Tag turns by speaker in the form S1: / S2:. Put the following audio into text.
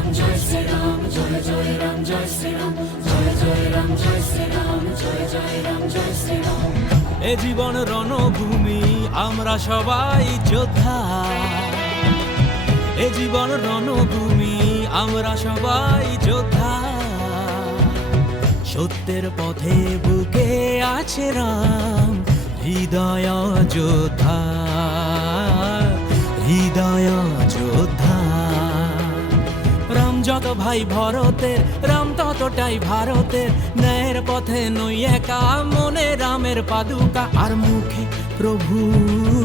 S1: রাম জয় শ্রীরাম জয় জয় রাম জয় শ্রীরাম জয় জয় রাম জয় শ্রীরাম জয় জয় রাম জয় শ্রীরাম এ জীবন রণভূমি, আমরা সবাই যোদ্ধা। এ জীবন রণভূমি, আমরা সবাই যোদ্ধা। সত্যের পথে বুকে আছে রাম, হৃদয় যোদ্ধা। হৃদয় যত ভাই ভরতের, রাম ততটাই ভারতের। ন্যায়ের পথে নই একা মনে রামের পাদুকা, আর মুখে রাম